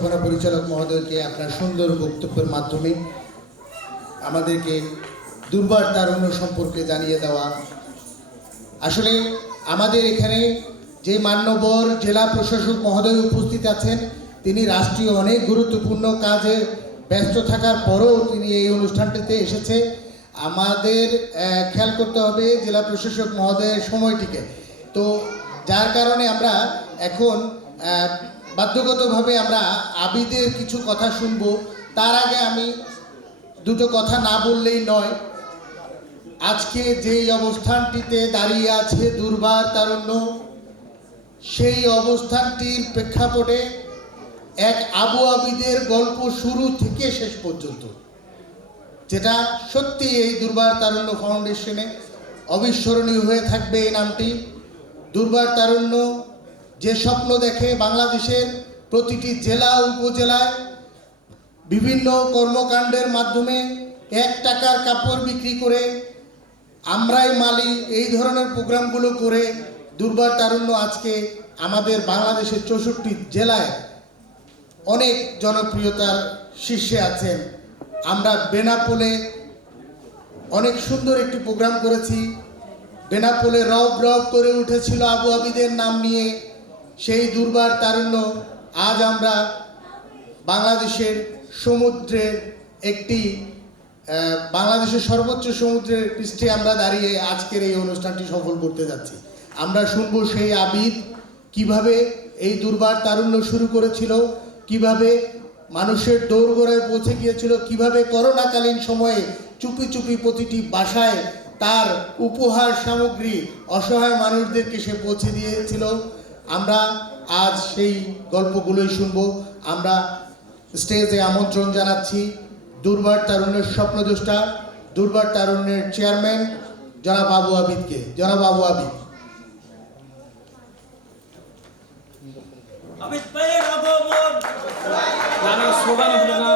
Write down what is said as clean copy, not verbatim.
ব্যবস্থাপনা পরিচালক মহোদয়কে আপনার সুন্দর বক্তব্যের মাধ্যমে আমাদেরকে দুর্বার তারুণ্য সম্পর্কে জানিয়ে দেওয়া। আসলে আমাদের এখানে যে মান্যবর জেলা প্রশাসক মহোদয় উপস্থিত আছেন, তিনি রাষ্ট্রীয় অনেক গুরুত্বপূর্ণ কাজে ব্যস্ত থাকার পরেও তিনি এই অনুষ্ঠানটিতে এসেছে। আমাদের খেয়াল করতে হবে জেলা প্রশাসক মহোদয়ের সময়টিকে। তো যার কারণে আমরা এখন বাধ্যগতভাবে আমরা আবিদের কিছু কথা শুনব। তার আগে আমি দুটো কথা না বললেই নয়। আজকে যেই অবস্থানটিতে দাঁড়িয়ে আছে দুর্বার তারুণ্য, সেই অবস্থানটির প্রেক্ষাপটে এক আবু আবিদের গল্প শুরু থেকে শেষ পর্যন্ত, যেটা সত্যি এই দুর্বার তারুণ্য ফাউন্ডেশনে অবিস্মরণীয় হয়ে থাকবে। এই নামটি দুর্বার তারুণ্য যে স্বপ্ন দেখে বাংলাদেশের প্রতিটি জেলা উপজেলায় বিভিন্ন কর্মকাণ্ডের মাধ্যমে 1 টাকার কাপড় বিক্রি করে, আমরাই মালিক, এই ধরনের প্রোগ্রামগুলো করে দুর্বার তারুণ্য আজকে আমাদের বাংলাদেশের 64 জেলায় অনেক জনপ্রিয়তার শীর্ষে আছেন। আমরা বেনাপোলে অনেক সুন্দর একটি প্রোগ্রাম করেছি। বেনাপোলে রব রব করে উঠেছিল আবু আবিদের নাম নিয়ে। সেই দুর্বার তারুণ্য আজ আমরা বাংলাদেশের সমুদ্রের একটি বাংলাদেশের সর্বোচ্চ সমুদ্রের পৃষ্ঠে আমরা দাঁড়িয়ে আজকের এই অনুষ্ঠানটি সফল করতে যাচ্ছি। আমরা শুনবো সেই আবিদ কিভাবে এই দুর্বার তারুণ্য শুরু করেছিল, কিভাবে মানুষের দোরগোড়ায় পৌঁছে গিয়েছিল, কিভাবে করোনাকালীন সময়ে চুপি চুপি প্রতিটি বাসায় তার উপহার সামগ্রী অসহায় মানুষদেরকে সে পৌঁছে দিয়েছিল। আমরা আজ সেই গল্পগুলোই শুনবো। আমরা স্টেজে আমন্ত্রণ জানাচ্ছি দুর্বার তারুণ্যের স্বপ্নদ্রষ্টা, দুর্বার তারুণ্যের চেয়ারম্যান জনাব আবু আবিদকে। জনাব আবু আবিদ। আবিদ ভাইয়ের আগমন, গানের স্লোগান হলো না